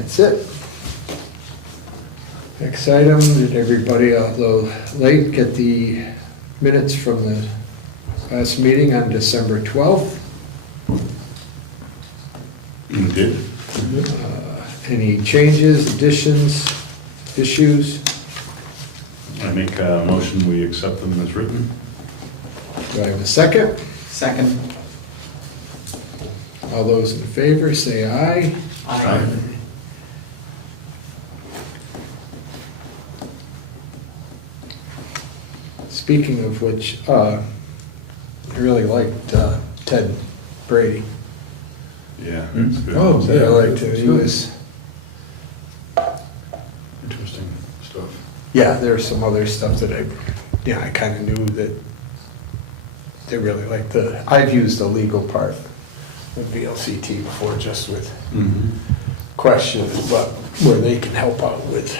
that's it. Next item, did everybody, although late, get the minutes from the last meeting on December 12th? You did? Any changes, additions, issues? I make a motion, we accept them as written. Do I have a second? Second. All those in favor, say aye. Aye. Speaking of which, I really liked Ted Brady. Yeah, that's good. Oh, yeah, I liked him. He was, Interesting stuff. yeah, there's some other stuff that I kind of knew that they really liked I've used the legal part of VLCT before, just with Mhm. questions, but where they can help out with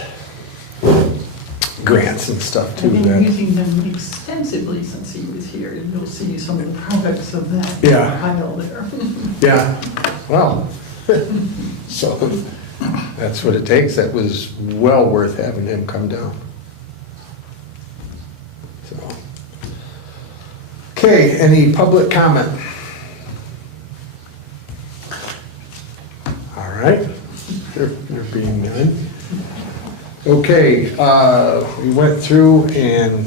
grants and stuff too. I've been that- using them extensively since he was here, and you'll see some of the products of that Yeah. pile there. Yeah, well, so that's what it takes. That was well worth having him come down. So, okay, any public comment? All right, there being none. Okay, we went through and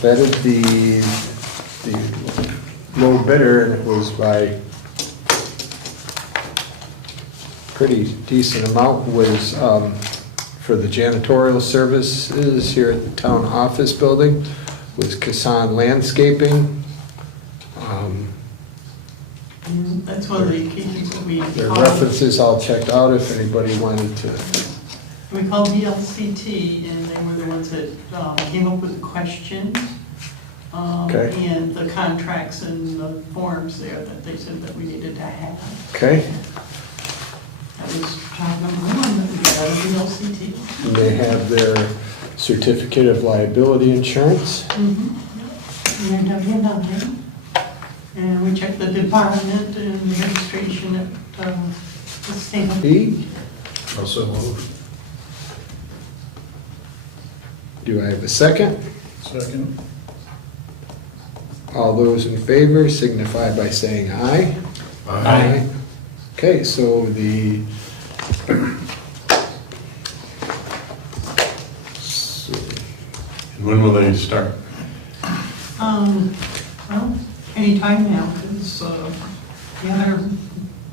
vetted the low bidder, and it was by pretty decent amount, was for the janitorial services here at the town office building, was Kassan Landscaping. That's one of the occasions that Their references all checked out if anybody wanted to. we called VLCT, and they were the ones that came up with the questions. Okay. And the contracts and the forms there that they said that we needed to have. Okay, That was job number one that we got out of VLCT. and they have their certificate of liability insurance. And their W-9. And we checked the department and the registration at the state. B, Also moved. do I have a second? Second. All those in favor signify by saying aye. Aye. Okay, so the, And when will they start? Well, anytime now, because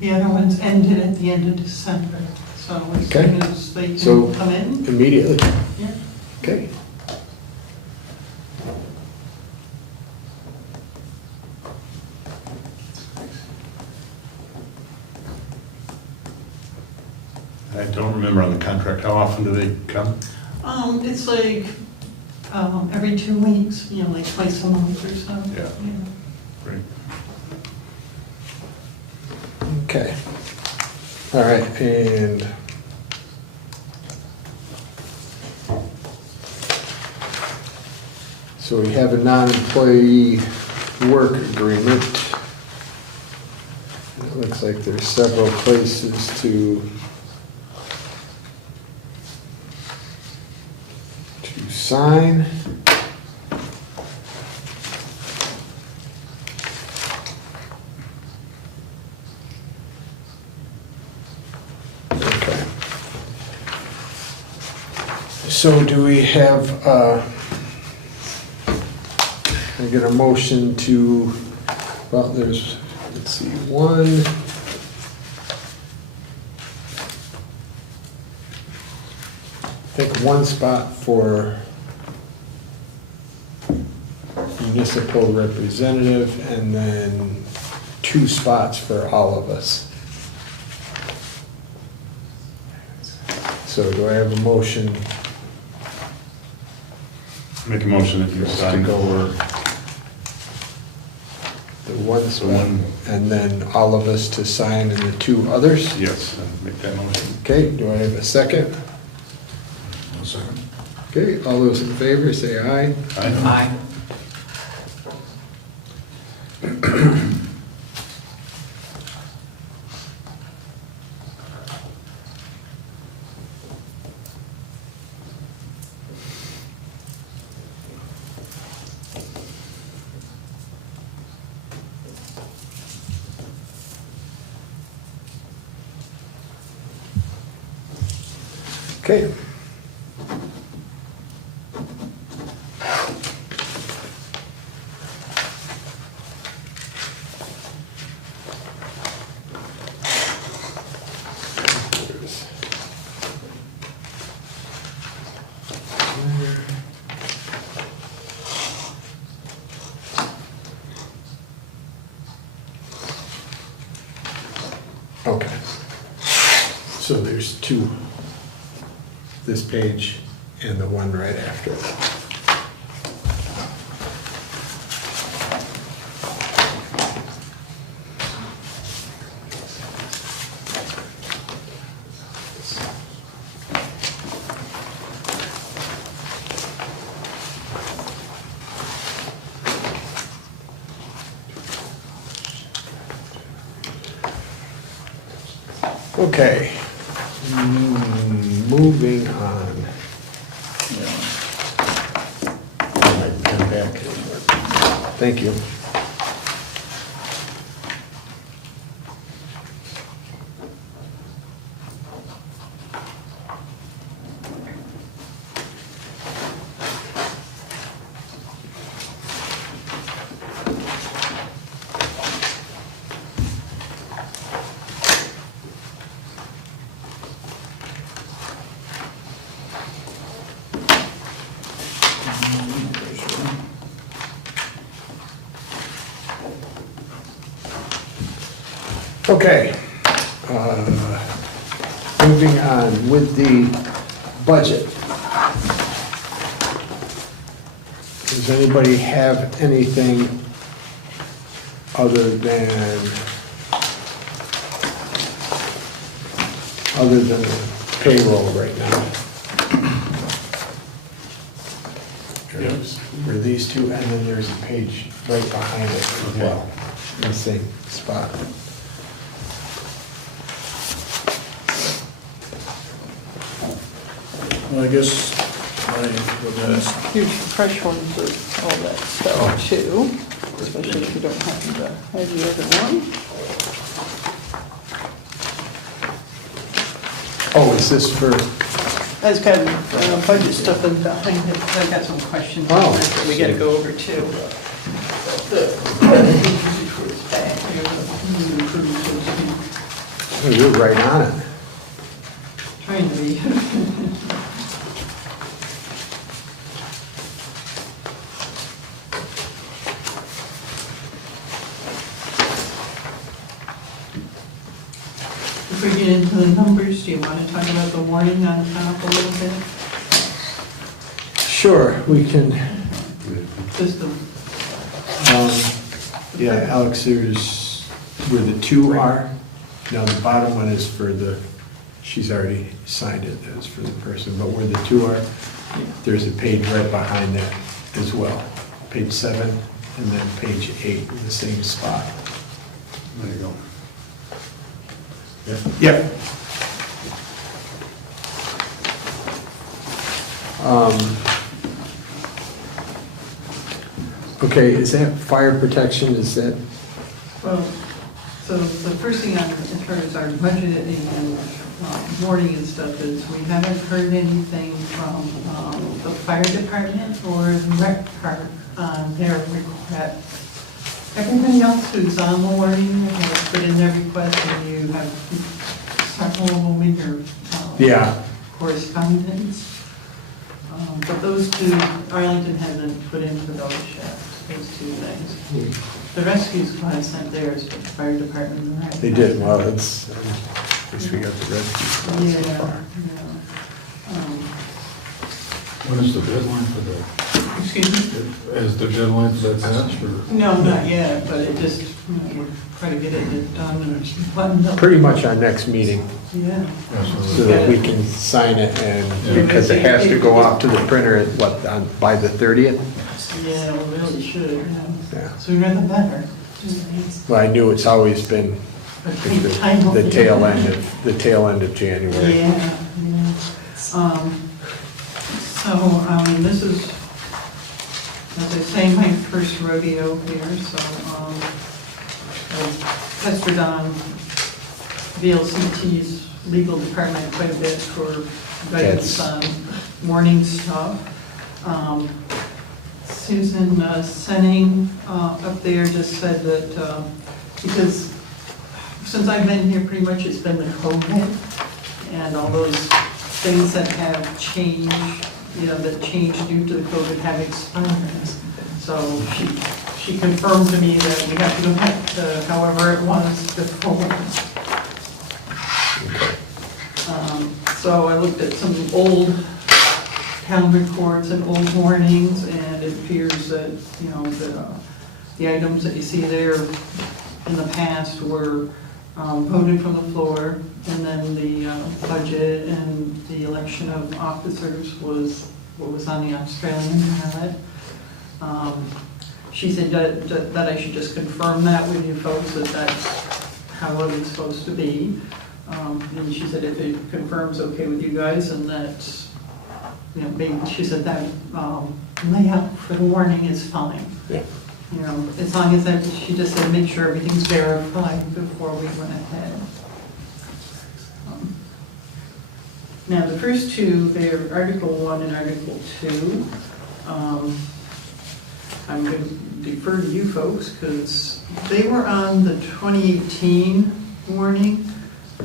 the other ones ended at the end of December. So as Okay. soon as they So- can come in, immediately, yeah. okay. I don't remember on the contract, how often do they come? It's like every 2 weeks, like twice a month or so. Yeah. Great. Okay. All right, and so we have a non-employee work agreement. It looks like there's several places to sign. Okay. So do we have, I get a motion to, well, there's, let's see, one. I think one spot for municipal representative and then 2 spots for all of us. So do I have a motion Make a motion that you just to sign go for the one the spot one. and then all of us to sign and the 2 others? Yes, make that motion. Okay, do I have a second? Second. Okay, all those in favor say aye. Aye. Okay. Okay. So there's two, this page and the one right after it. Okay, moving on. All right, come back. Thank you. Okay, moving on with the budget. Does anybody have anything other than payroll right now? Yes. For these two, and then there's a page right behind it as well, in the same spot. Well, I guess I would ask, Here's fresh ones of all that stuff too, especially if you don't happen to have the other one. Oh, is this for, That's kind of budget stuff in behind it, 'cause I've got some questions Oh, that we gotta go over too. oh, you're right on it. Trying to be. If we get into the numbers, do you want to talk about the warning on top a little bit? Sure, we can, Just the, yeah, Alex, there's where the two are. Now, the bottom one is for the, she's already signed it, that's for the person, but where the two are, there's a page right behind that as well. Page 7, and then page 8 in the same spot. There you go. Yeah. Yep. Okay, is that fire protection, is that, well, so the first thing on, as far as our budgeting and warning and stuff is, we haven't heard anything from the fire department or the rec park on their request. Everybody else who's on the warning has put in their request, and you have several of them in your yeah, correspondence. But those two, Arlington hasn't put in for those yet, those two things. The rescue squad sent theirs, but the fire department and the rec. they did, well, it's, at least we got the rescue squad so Yeah, far. yeah. when is the deadline for that? Excuse me? Is the deadline for that set, or? No, not yet, but it just, we're trying to get it done and buttoned up. Pretty much our next meeting, Yeah. so that we can sign it, and, because it has to go out to the printer at, what, by the 30th? Yeah, we really should, Yeah. yeah. Sooner the better. Well, I knew it's always been But take time off the the- tail end of January. Yeah, yeah. So, this is, as I say, my first rodeo here, so, I pestered on VLCT's legal department quite a bit for guidance That's- on morning stuff. Susan Senning up there just said that, because since I've been here, pretty much it's been the COVID and all those things that have changed, that changed due to the COVID have expired. So she confirmed to me that we have to go back to however it was before. So I looked at some old town reports and old warnings, and it appears that, the items that you see there in the past were voted from the floor, and then the budget and the election of officers was what was on the Australian ballot. She said that I should just confirm that with you folks, that that's how it was supposed to be. And she said if it confirms okay with you guys, and that, maybe, she said that layout for the warning is fine. Yeah. As long as that, she just said make sure everything's verified before we went ahead. Now, the first two, they're Article 1 and Article 2. I'm going to defer to you folks because they were on the 2018 warning,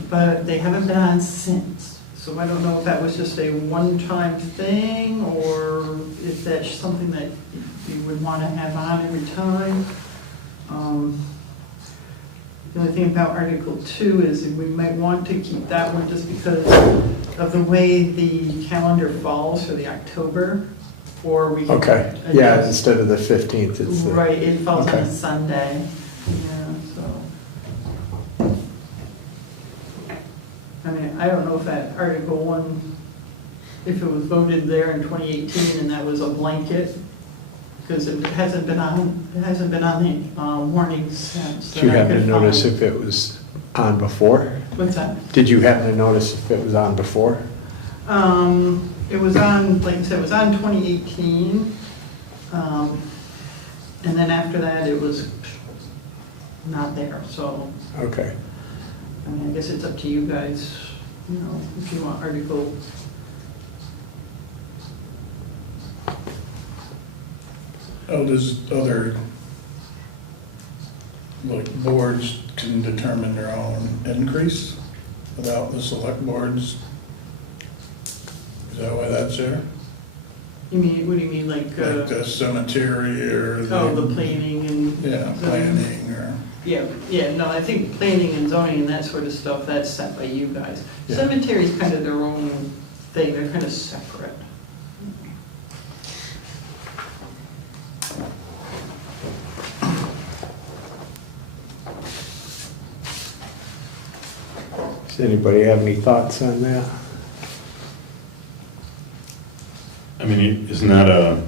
but they haven't been on since. So I don't know if that was just a one-time thing or if that's something that you would want to have on every time. The only thing about Article 2 is that we might want to keep that one just because of the way the calendar falls for the October, or we can Okay, yeah, instead of the 15th, it's the... Right, it falls on Okay. a Sunday, yeah, so. I mean, I don't know if that Article 1, if it was voted there in 2018 and that was a blanket, because it hasn't been on the warning since. Did you that I happen to could notice find. if it was on before? What's that? Did you happen to notice if it was on before? It was on, like I said, it was on 2018. And then after that, it was not there, so, Okay. I mean, I guess it's up to you guys, if you want Article. Oh, does other, boards can determine their own increase without the select boards? Is that why that's there? You mean, what do you mean, like The cemetery or the planning and? Yeah, planning or, Yeah, no, I think planning and zoning and that sort of stuff, that's set by you guys. Yeah. Cemetery's kind of their own thing, they're kind of separate. Does anybody have any thoughts on that? I mean, isn't that a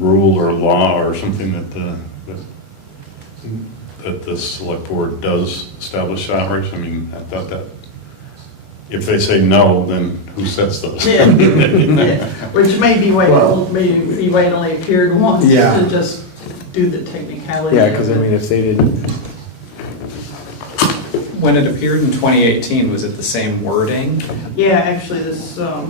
rule or law or something that the select board does establish salaries? I mean, I thought that if they say no, then who sets those? Yeah, which may be why, it only appeared once, Yeah. to just do the technicality. Yeah, of because I it. mean, if they didn't, When it appeared in 2018, was it the same wording? Yeah, actually, this, the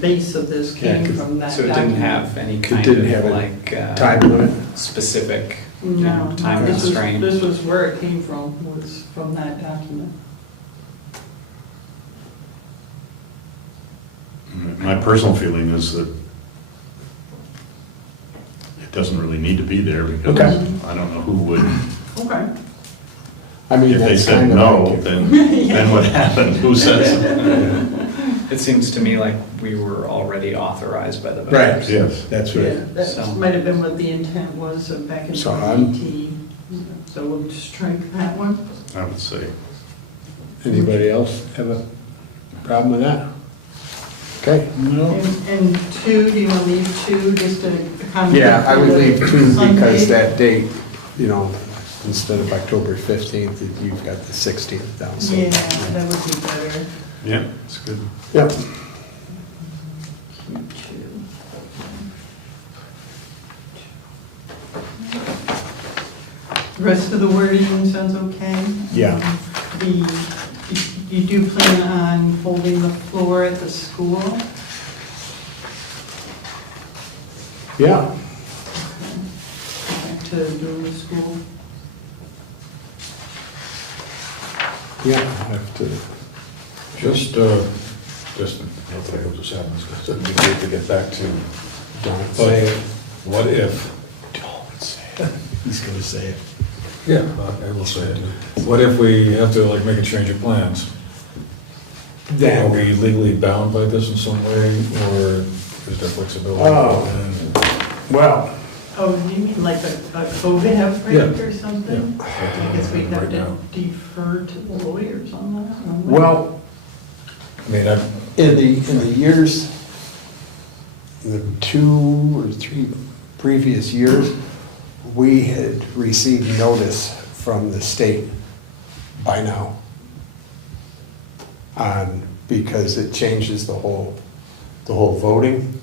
base of this Yeah, came 'cause- from that So it document. didn't have any kind didn't of have a like time limit? specific No, time this constraint? This was where it came from, was from that document. My personal feeling is that it doesn't really need to be there because Okay. I don't know who would. Okay. I mean, If they that's said kind of no, like... then what happened? Who says it? It seems to me like we were already authorized by the Right. voters. Yes. That's Yeah, right. that So- might have been what the intent was back in So I'm- 2018. So we'll just strike that one. I would say. Anybody else have a problem with that? Okay. no, And two, do you want to leave two, just to accommodate? Yeah, I would leave two Sunday? because that date, instead of October 15th, you've got the 16th down. So. Yeah, that would be better. Yeah, it's good. Yep. Two. rest of the wording sounds okay? Yeah. You do plan on holding the floor at the school? Yeah, Back to doing the school? yeah, I have to, Just, hopefully it'll just happen, because it'd be great to get back to, don't say it. what if? Don't say it. He's gonna say it. Yeah, I will say it. What if we have to like make a change of plans? Are Then, we legally bound by this in some way, or is there flexibility? Oh. well, Oh, you mean like a COVID outbreak Yeah. or something? Yeah. I guess we'd have Right to now. defer to the lawyers on that. wouldn't we? well, I mean, I, in the years, the 2 or 3 previous years, we had received notice from the state by now. Because it changes the whole voting.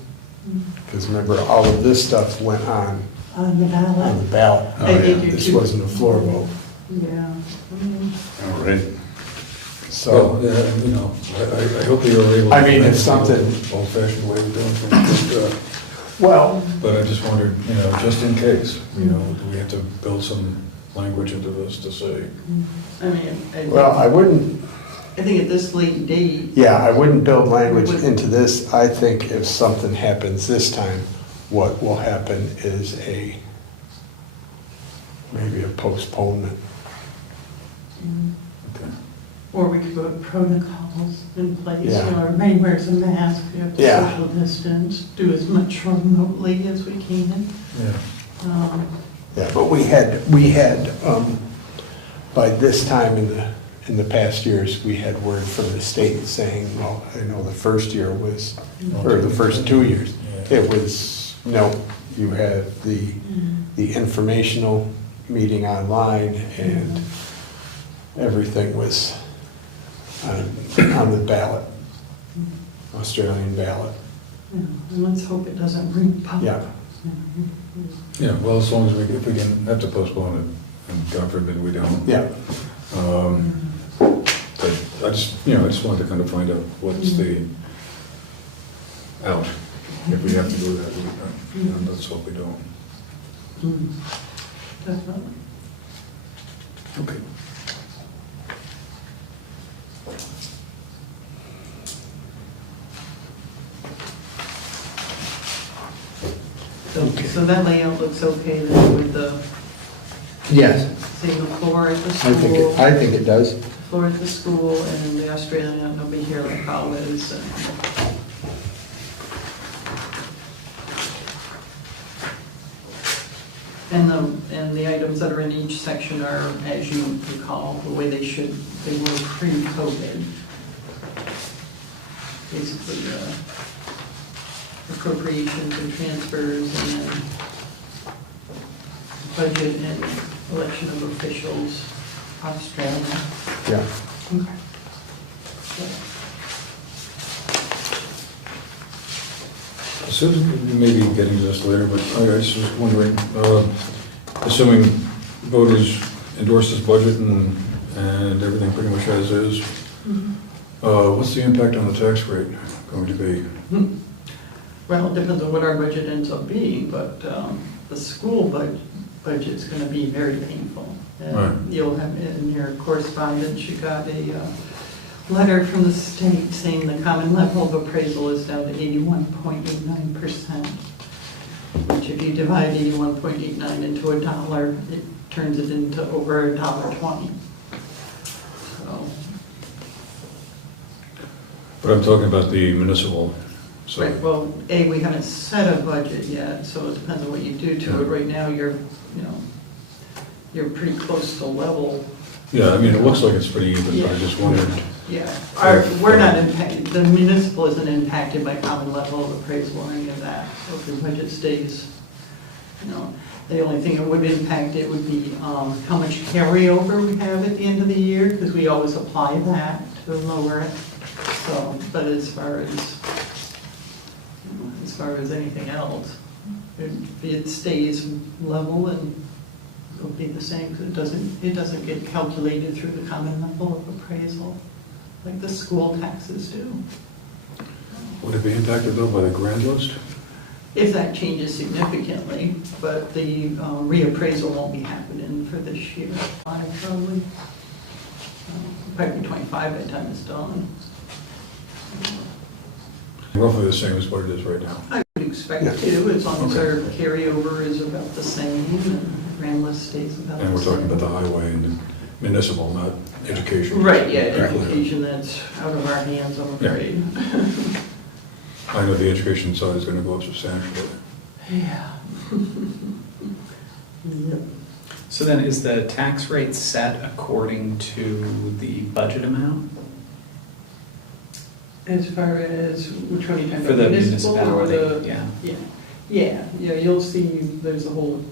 Because remember, all of this stuff went on On the the ballot. ballot. Oh, yeah. This wasn't a floor vote. Yeah. All right. So, well, yeah, you know, I hope you were able to. I mean, it's something- Old fashioned way of doing things, well, but I just wondered, you know, just in case, you know, do we have to build some language into this to say, I mean, well, I wouldn't, I think at this late date, yeah, I wouldn't build language into this. I think if something happens this time, what will happen is maybe a postponement. okay. or we could put protocols in place, you Yeah. know, everybody wears a mask, we have to Yeah. social distance, do as much remotely as we can. Yeah. Yeah, but we had, by this time in the past years, we had word from the state saying, well, I know the first year was, or the first 2 years, it was, no, you had the informational meeting online and everything was on the ballot, Australian ballot. Yeah, and let's hope it doesn't ring pop. Yeah. Yeah, well, as long as if we can have to postpone it, and God forbid we don't. Yeah, But I just wanted to kind of find out what's the out, if we have to do that, and let's hope we don't. Mm, Definitely. Okay. So that layout looks okay then with the, yes, say, the floor at the I think, school, I think it does. floor at the school, and the Australian, will be here like always, and and the items that are in each section are, as you recall, the way they were pre-COVID. Basically, appropriations and transfers, and then budget and election of officials, Australia. Yeah. Okay. Susan, you may be getting to this later, but I just was wondering, assuming voters endorse this budget and everything pretty much as is, what's the impact on the tax rate going to be? Well, it depends on what our budget ends up being, but the school budget's gonna be very painful. Right. And you'll have, in your correspondence, you got a letter from the state saying the common level of appraisal is down to 81.89%, which if you divide 81.89 into $1, it turns it into over $1.20. So, But I'm talking about the municipal side. right, well, we haven't set a budget yet, so it depends on what you do to it. Right now, you're pretty close to level. Yeah, I mean, it looks like it's pretty even, but I just wondered. Yeah, we're not impacted, the municipal isn't impacted by common level of appraisal or any of that. So if your budget stays, the only thing that would impact it would be how much carryover we have at the end of the year, because we always apply that to lower it. So, but as far as anything else, it stays level and it'll be the same, because it doesn't get calculated through the common level of appraisal, like the school taxes do. Would it be impacted though by the grand list? If that changes significantly, but the reappraisal won't be happening for this year, probably. Probably 25 by the time it's done. Roughly the same as what it is right now. I would expect to, as long as our carryover is about the same and the grand list stays about the same. And we're talking about the highway and municipal, not education. Right, yeah, education, that's out of our hands, I'm afraid. I know the education side is gonna go up substantially. Yeah. Yep. So then is the tax rate set according to the budget amount? As far as, which one are you talking For about? the Municipal or municipality, yeah. Yeah, you'll see, there's a whole,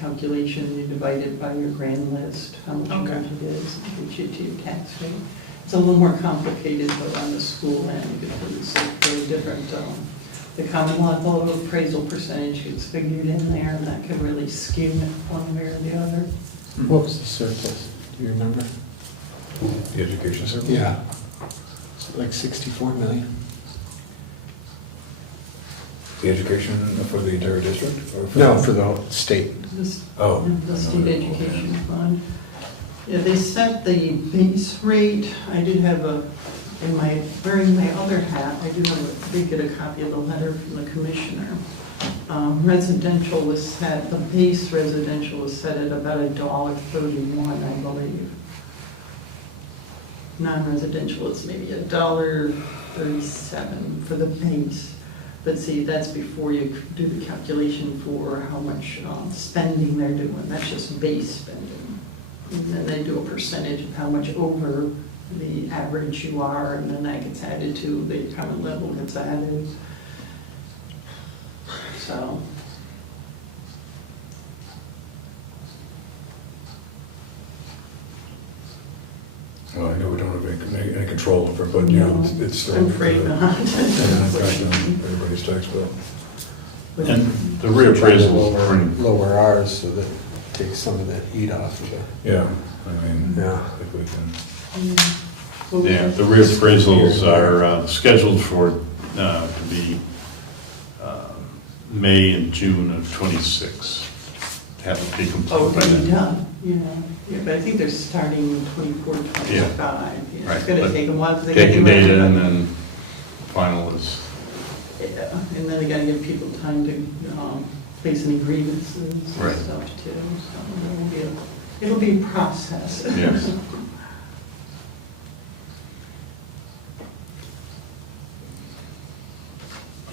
calculation, you divide it by your grand list, how much Okay. it is, and get you to your tax rate. It's a little more complicated, but on the school end, because it's very different, the common level of appraisal percentage gets figured in there, and that could really skew it one way or the other. What was the surplus? Do you remember? The education surplus? Yeah. Like 64 million? The education for the entire district? Or No, for the whole state. Oh. The state education fund. Yeah, they set the base rate, I did have wearing my other hat, I did get a copy of the letter from the commissioner. Residential was set, the base residential was set at about $1.31, I believe. Non-residential is maybe $1.37 for the base. But see, that's before you do the calculation for how much spending they're doing. That's just base spending. And then they do a percentage of how much over the average you are, and then that gets added to the common level gets added. So. Well, I know we don't have any control over it, but you know, it's still. I'm afraid not. And impact on everybody's tax bill. And the reappraisal is pretty, Lower ours so that it takes some of that heat off of it. Yeah, I mean, Yeah. if we can. yeah, the reappraisals are scheduled for, to be May and June of '26. Have to be Oh, complete by okay, then. done, yeah, but I think they're starting 24, 25. Yeah. Yeah, It's Right, gonna but take them a while, because they gotta Taking do data and everything. then final is, Yeah, and then they gotta give people time to place any grievances and Right. stuff too, so it'll be a process. yes.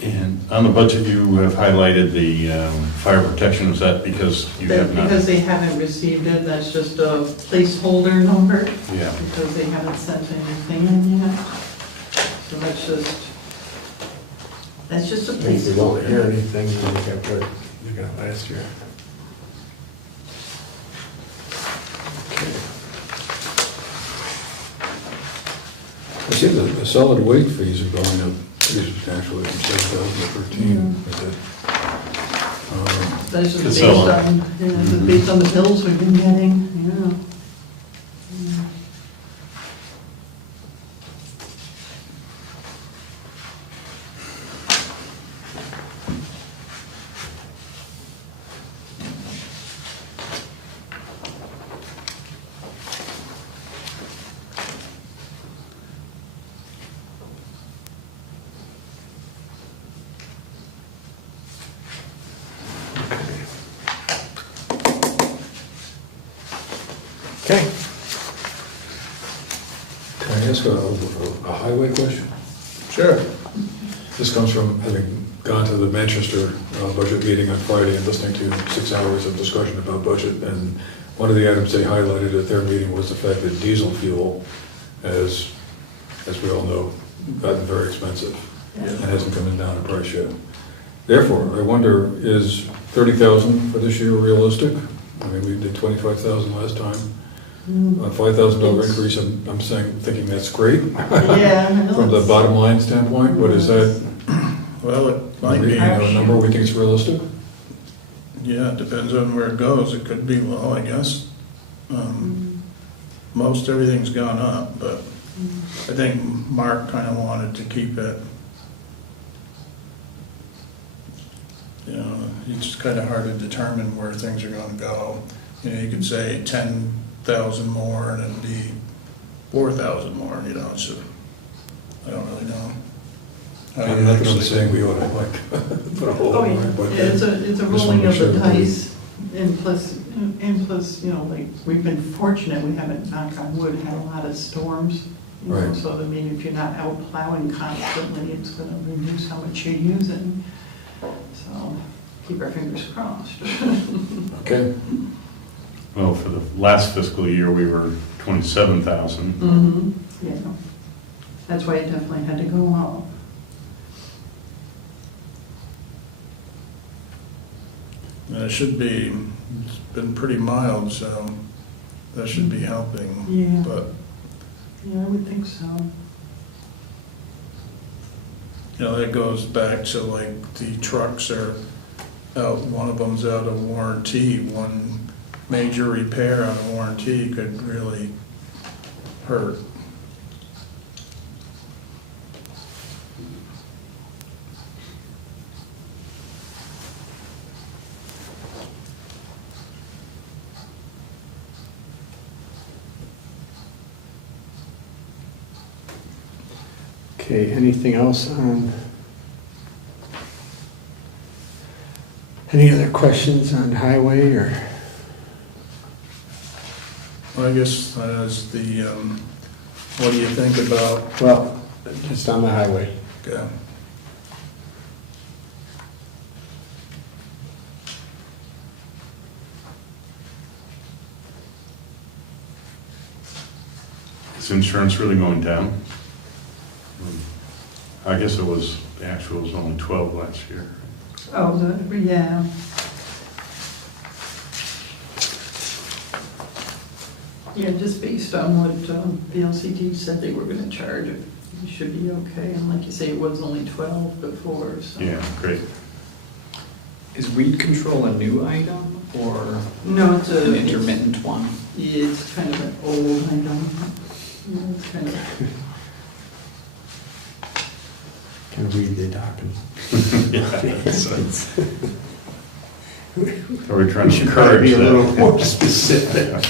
And on the budget, you have highlighted the fire protection. Is that because you have not? Because they haven't received it, that's just a placeholder number, Yeah, because they haven't sent anything in yet. So that's just a If you don't hear placeholder. anything, you got what you got last year. I see the solid weight fees are going up pretty substantially from 7,000 to 13. Is it, That's just It's based all- on, based on the bills we've been getting, yeah. Okay. Can I ask a highway question? Sure. This comes from having gone to the Manchester budget meeting on Friday and listening to 6 hours of discussion about budget. And one of the items they highlighted at their meeting was the fact that diesel fuel, as we all know, gotten very expensive and hasn't come down in price yet. Therefore, I wonder, is 30,000 for this year realistic? I mean, we did 25,000 last time. A $5,000 increase, I'm thinking that's great. Yeah. I know From the it's- bottom line standpoint, but is that Well, it might be, a number we think is realistic? Yeah, it depends on where it goes. It could be low, I guess. Most everything's gone up, but I think Mark kind of wanted to keep it. You know, it's kind of hard to determine where things are gonna go. You know, you could say 10,000 more and it'd be 4,000 more, you know, so I don't really know. I'm not gonna say we ought to like put a whole Oh, lot yeah, more, but. yeah, it's a just rolling wanna of the make sure dice, and plus, you know, like, we've been fortunate, we haven't, knock on wood, had a lot of storms. You know, Right. so that maybe if you're not out plowing constantly, it's gonna reduce how much you're using. So, keep our fingers crossed. Okay, Well, for the last fiscal year, we were 27,000. Mm-hmm, yeah. That's why it definitely had to go up. And it should be, it's been pretty mild, so that should be helping. Yeah. But, Yeah, I would think so. you know, that goes back to like the trucks are out, one of them's out of warranty. One major repair on a warranty could really hurt. Okay, anything else on? Any other questions on highway or? Well, I guess that is the, what do you think about, Well, just on the highway. Is insurance really going down? I guess it was, the actual was only 12 last year. Oh, yeah. Yeah, just based on what the LCD said they were gonna charge, it should be okay. And like you say, it was only 12 before, so. Yeah, great. Is weed control a new item or No, it's an intermittent one? It's kind of an old item. Yeah, it's kind of, Can read the document. Are we trying We to should probably encourage be a little that? more specific.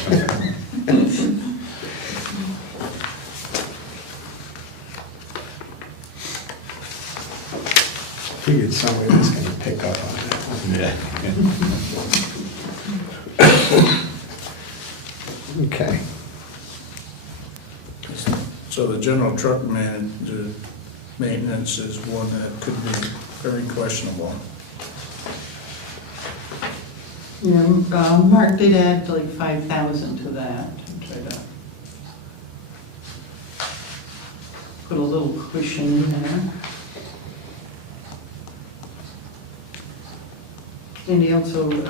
Figured somebody was gonna pick up on that. Yeah. Okay. so the general truck maintenance is one that could be very questionable. yeah, Mark did add like 5,000 to that, to try to put a little cushion in there. And he also, in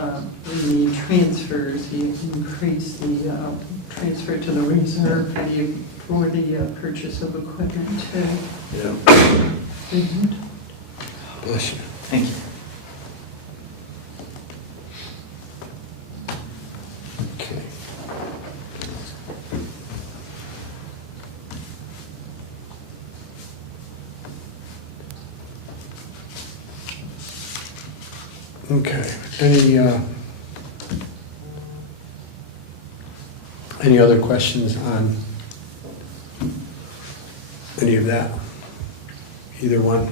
the transfers, he increased the transfer to the reserve for the purchase of equipment too. Yeah. Mhm. Bless you. Thank you. Okay. Okay, any other questions on any of that? Either one,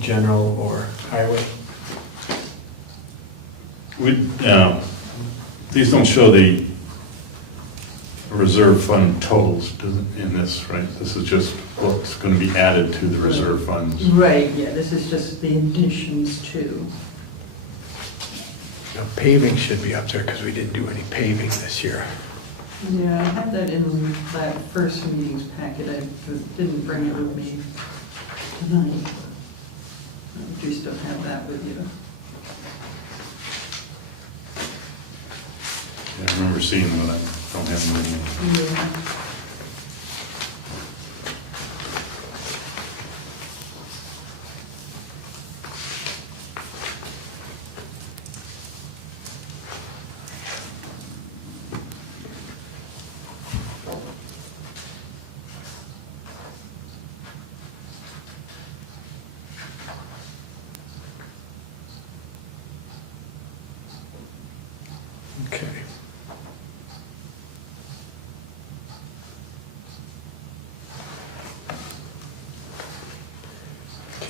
general or highway? These don't show the reserve fund totals in this, right? This is just what's going to be added to the reserve funds. Right, yeah, this is just the additions too. Now, paving should be up there because we didn't do any paving this year. Yeah, I had that in that first meeting's packet, I didn't bring it with me tonight. Do you still have that with you? Yeah, I remember seeing them, but I don't have them with me. Yeah.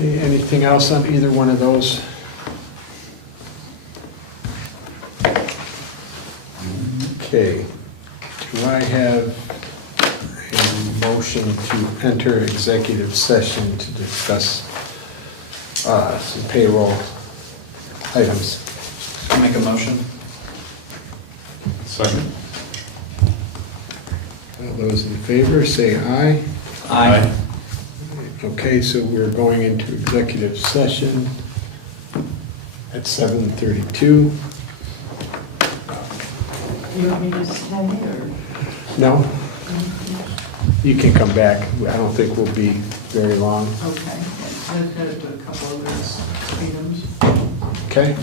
Okay, anything else on either one of those? Okay, do I have a motion to enter executive session to discuss some payroll items? I'll make a motion. Second. All those in favor, say aye. Aye. Okay, so we're going into executive session at 7:32. You want me to stay or? No? You can come back. I don't think we'll be very long. Okay, I've got a couple of those items. Okay?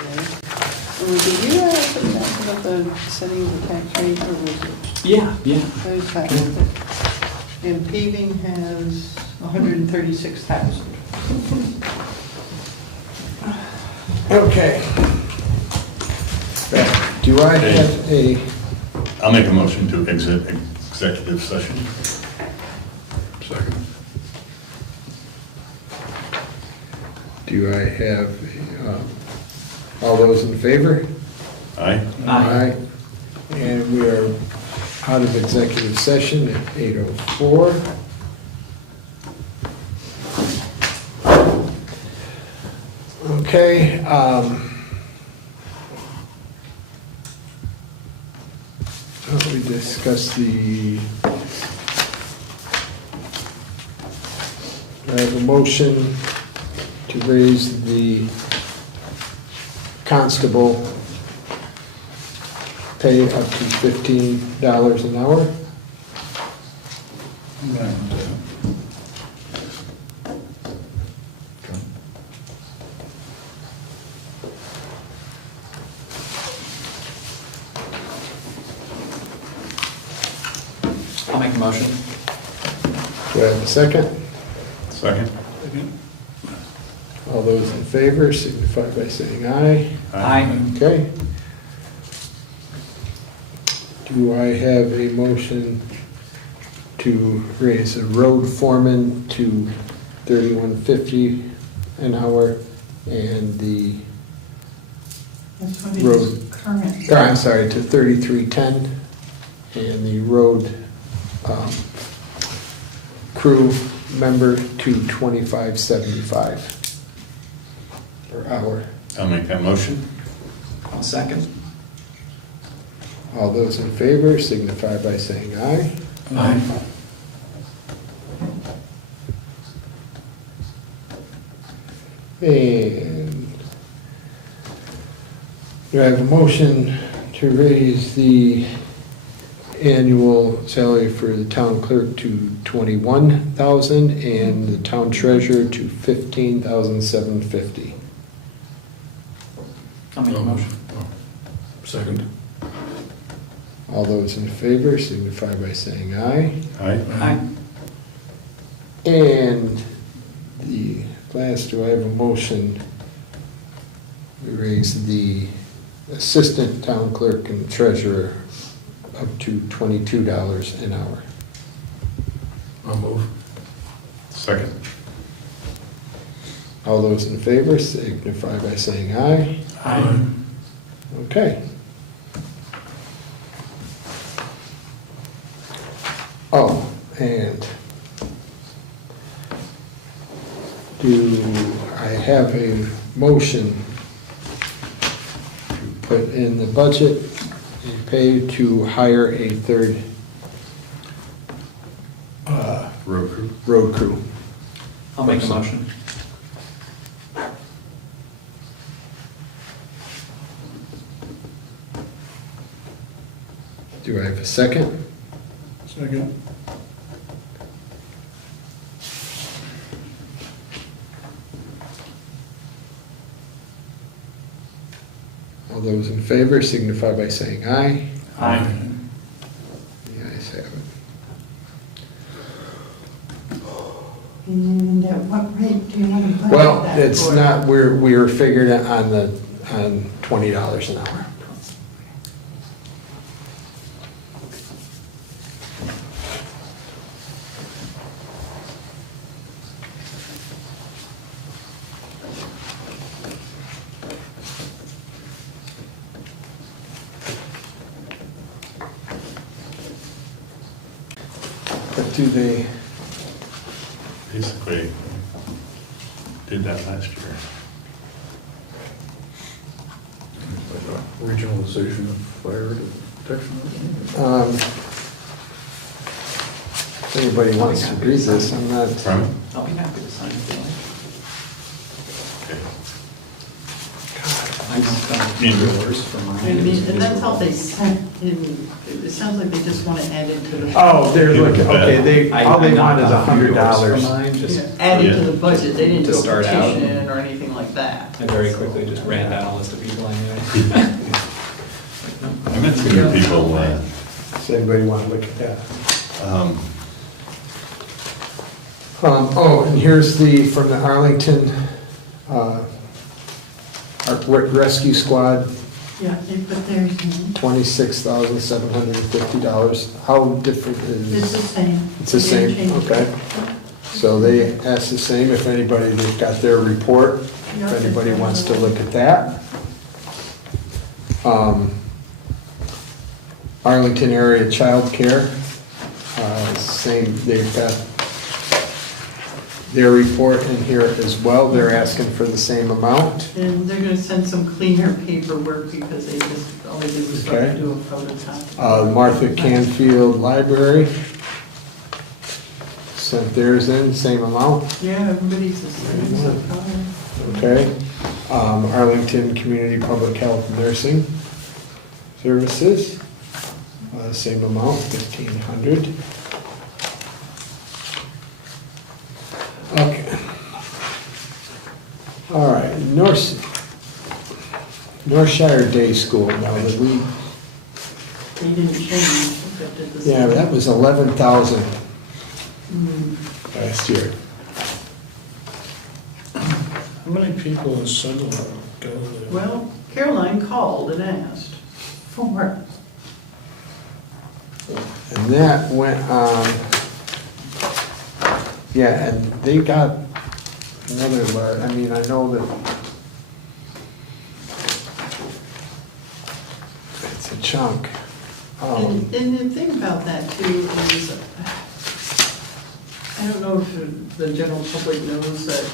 Did you ask about the setting of the tax rate, or was it? Yeah, yeah. Who's that? And paving has 136,000. Okay. Do I have a, I'll make a motion to exit executive session. Second. do I have, all those in favor? Aye? Aye. And we are out of executive session at 8:04. Okay, we discussed the, I have a motion to raise the constable pay up to $15 an hour. I'll make a motion. Do I have a second? Second? All those in favor signify by saying aye. Aye. Okay. Do I have a motion to raise a road foreman to $31.50 an hour and the, That's what it Road. is current. I'm sorry, to $33.10 and the road crew member to $25.75 per hour? I'll make that motion. I'll second. All those in favor signify by saying aye. Aye. And do I have a motion to raise the annual salary for the town clerk to $21,000 and the town treasurer to $15,750? I'll make a motion. Second. All those in favor signify by saying aye. Aye? Aye. And the last, do I have a motion to raise the assistant town clerk and treasurer up to $22 an hour? I'll move. Second? All those in favor signify by saying aye. Aye. Okay. Oh, and do I have a motion to put in the budget and pay to hire a third Road crew? road crew? I'll make a motion. Do I have a second? Second. All those in favor signify by saying aye. Aye. The ayes have it. And at what rate do you want to budget Well, that it's for? not, we're figured on $20 an hour. But do they, Basically, did that last year. Regionalization of fire protection. if anybody wants to read this, I'm not, Pardon? I'll be happy to sign it if you like. Okay. I know some Yeah. yours for mine. And that's how they sent in, it sounds like they just want to add into the. oh, they're looking, okay, they, all they I want is knocked off yours for $100. mine, just Add into Yeah. the budget, they didn't To do a start out. petition or anything like like that. I very quickly just ran down a list of people I knew. I met some good people, Does anybody want to look at that? um, Oh, and here's from the Arlington Rescue Squad, Yeah, they put theirs in. $26,750. How different It's is? the same. It's the They same, didn't change it. okay. So they asked the same, if anybody, they've got their report, Yeah, if anybody it's- wants to look at that. Arlington Area Child Care, same, they've got their report in here as well. They're asking for the same amount. And they're gonna send some cleaner paperwork because they just, all they did was Okay. do a photocopy. Martha Canfield Library sent theirs in, same amount. Yeah, everybody's the same, so fine. Okay. Arlington Community Public Health Nursing Services, same amount, 1,500. Okay. All right, Northshire Day School, now that we, They didn't change, but did the same. yeah, that was 11,000 Mm. last year. How many people in Sunderland go there? Well, Caroline called and asked for, And that went on, yeah, and they got another letter, I mean, I know that it's a chunk. and the thing about that too is, I don't know if the general public knows that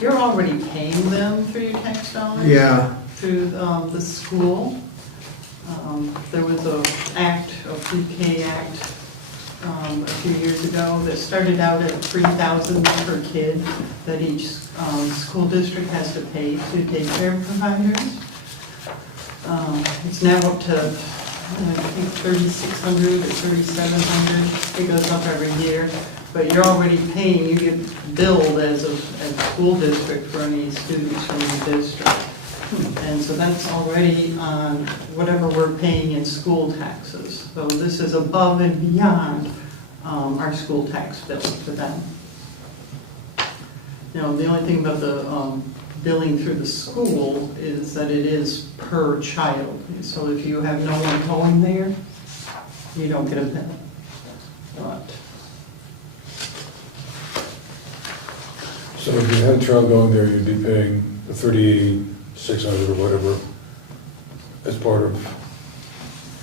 you're already paying them through your tax dollars. Yeah, Through the school. There was a pre-K act a few years ago that started out at $3,000 per kid that each school district has to pay to daycare providers. It's now up to, I think, 3,600 or 3,700. It goes up every year, but you're already paying, you get billed as a school district for any students from the district. And so that's already on whatever we're paying in school taxes. So this is above and beyond our school tax bill to them. Now, the only thing about the billing through the school is that it is per child. So if you have no one going there, you don't get a bill. But So if you had a child going there, you'd be paying the 3,600 or whatever as part of,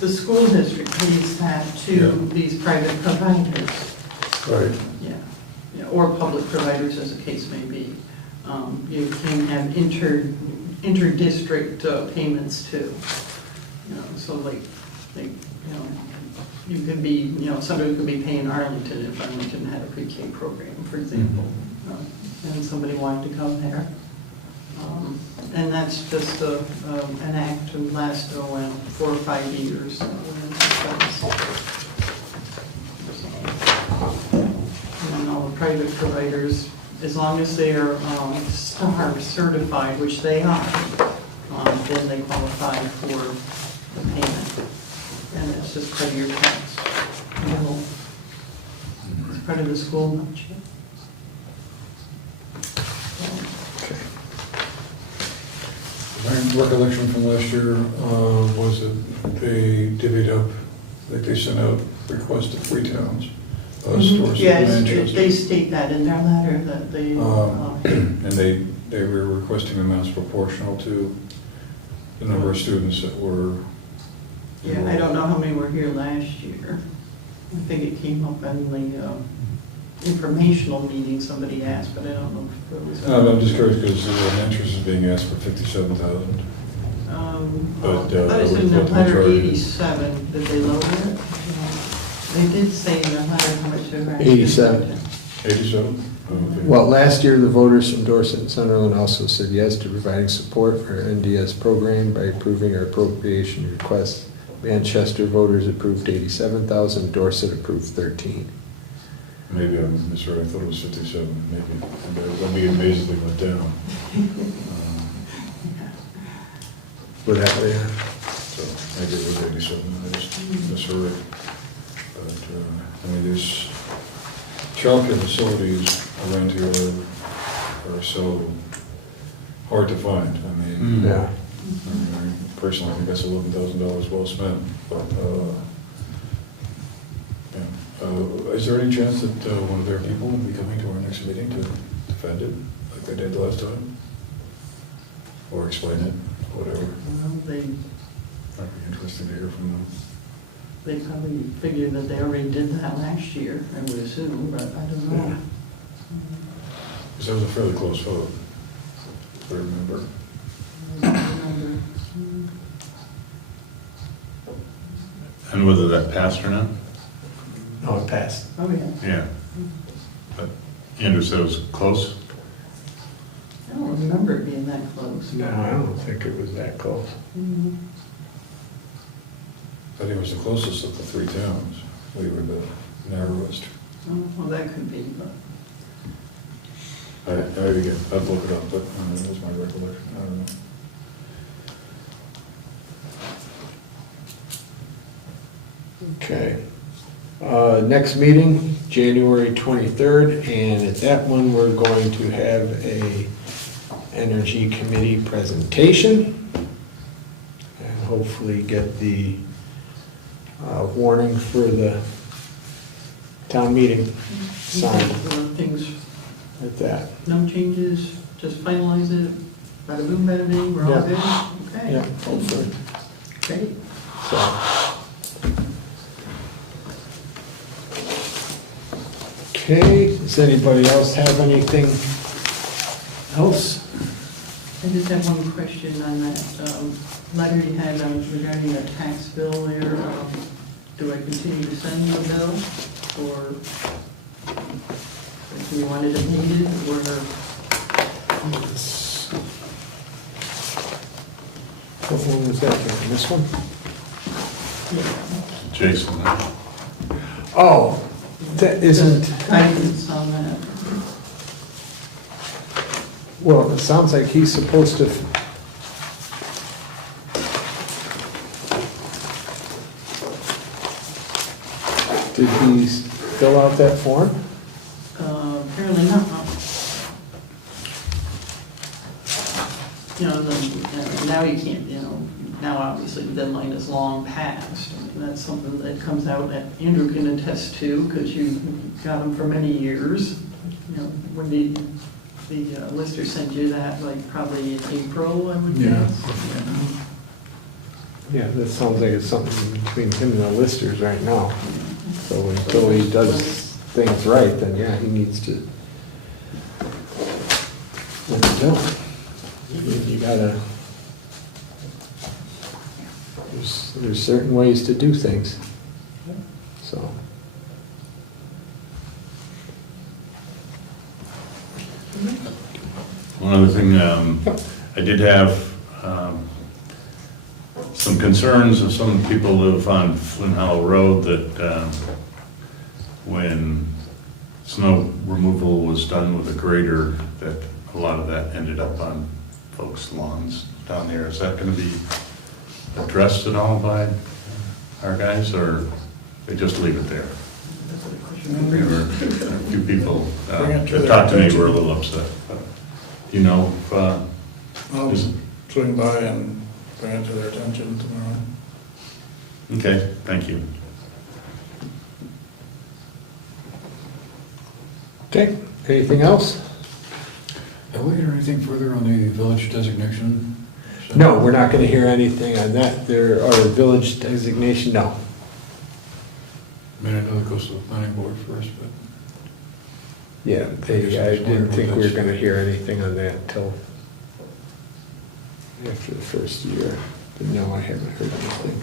the school district pays that to Yeah. these private providers. right? Yeah, yeah, or public providers, as the case may be. You can have inter-district payments too. You know, so like, you could be, somebody could be paying Arlington if Arlington had a pre-K program, for example, and somebody wanted to come there. And that's just an act to last, 4 or 5 years. And all the private providers, as long as they are STAR certified, which they are, then they qualify for the payment. And it's just part of your tax bill. It's part of the school budget. My recollection from last year was that they divvied up, like they sent out requests to 3 towns. Dorset, Yes, Manchester. they state that in their letter, that they, And they were requesting amounts proportional to the number of students that were. yeah, I don't know how many were here last year. I think it came up in the informational meeting, somebody asked, but I don't know if it was. No, I'm just curious because Manchester is being asked for 57,000. But, That is in the what the letter majority- 87, did they lower it? They did say in the letter how much they were. 87. 87? Oh, okay. Well, last year, the voters from Dorset and Sunderland also said yes to providing support for our NDS program by approving our appropriation request. Manchester voters approved 87,000, Dorset approved 13. Maybe I misread, I thought it was 57, maybe. I'd be amazed if they went down. whatever, yeah. So maybe it was 87, I just misheard. But, I mean, these childcare facilities around here are so hard to find. I mean, Yeah. personally, I think that's $11,000 well spent, but, yeah. Is there any chance that one of their people will be coming to our next meeting to defend it, like they did last time? Or explain it, whatever? Well, Might be interesting to hear from them. they probably figured that they already did that last year, I would assume, but I don't know. Because that was a fairly close vote, if I remember. I don't remember. And whether that passed or not? No, it passed. Oh, yeah. Yeah. But Andrew said it was close? I don't remember it being that close. No, I don't think it was that close. Mhm. I think it was the closest of the three towns. We were the narrowest. Oh, well, that could be, but. I'd look it up, but that was my recollection. I don't know. Okay. Next meeting, January 23rd, and at that one, we're going to have a Energy Committee presentation and hopefully get the warning for the town meeting signed Things, at that. no changes, just finalize it, bada boom, bada bing, we're all Yeah. good? Okay. Yeah, hopefully. Great. So. Okay, does anybody else have anything else? I just have one question on that letter you had regarding the tax bill there. Do I continue to send you a bill, or do you want it dated, or? What one was that, Karen? This one? Jason, Oh, that isn't, Guidance on that. well, it sounds like he's supposed to. Did he fill out that form? Apparently not. You know, now you can't, now obviously the deadline is long past. I mean, that's something that comes out that Andrew can attest to, because you got them for many years. When the lister sent you that, like probably in April, I would Yeah. guess. Yeah, that sounds like it's something between him and the listers right now. So until he does things right, then yeah, he needs to. Let it go. You gotta. There's certain ways to do things. So. one other thing, I did have some concerns of some people who live on Flint Hollow Road that when snow removal was done with a grader, that a lot of that ended up on folks' lawns down there. Is that going to be addressed at all by our guys, or they just leave it there? That's a question. There were a few people Bring it to that their talked to me attention. were a little upset. You know, if, I'll is- swing by and bring it to their attention tomorrow. okay, thank you. Okay, anything else? Have we heard anything further on the village designation? No, we're not gonna hear anything on that. There are village designation, no. I mean, I know it goes to the planning board first, but Yeah, I didn't think we were gonna hear anything on that until after the first year, but no, I haven't heard anything.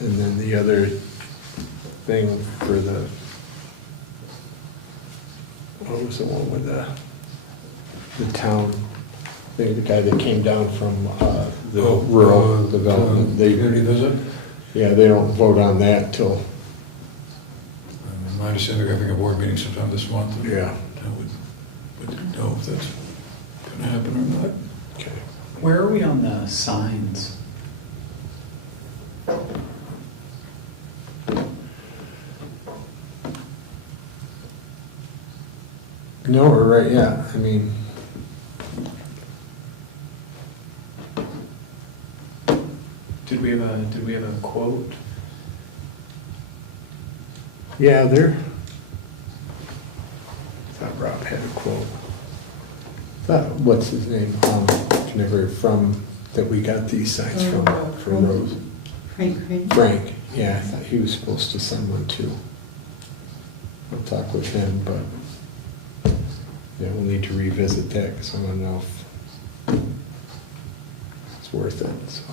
And then the other thing for the, what was the one with the town, the guy that came down from the rural development, they, community visit? yeah, they don't vote on that till, My understanding, they're having a board meeting sometime this month. and yeah. That would I didn't know if that's gonna happen or not. Okay. Where are we on the signs? No, we're right, yeah, I mean, Did we have a quote? yeah, they're, I thought Rob had a quote. What's his name, never from, that we got these signs from Rose. Frank, Frank, yeah, I thought he was supposed to send one too. I'll talk with him, but, yeah, we'll need to revisit that, because I want to know if it's worth it, so.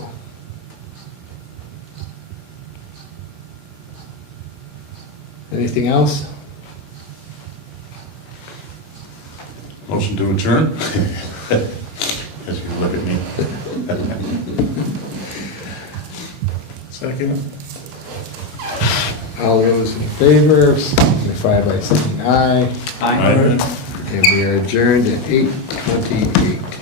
Anything else? Motion to adjourn? As you look at me. Second? All those in favor, signify by saying aye, Aye. and we are adjourned at 8:28.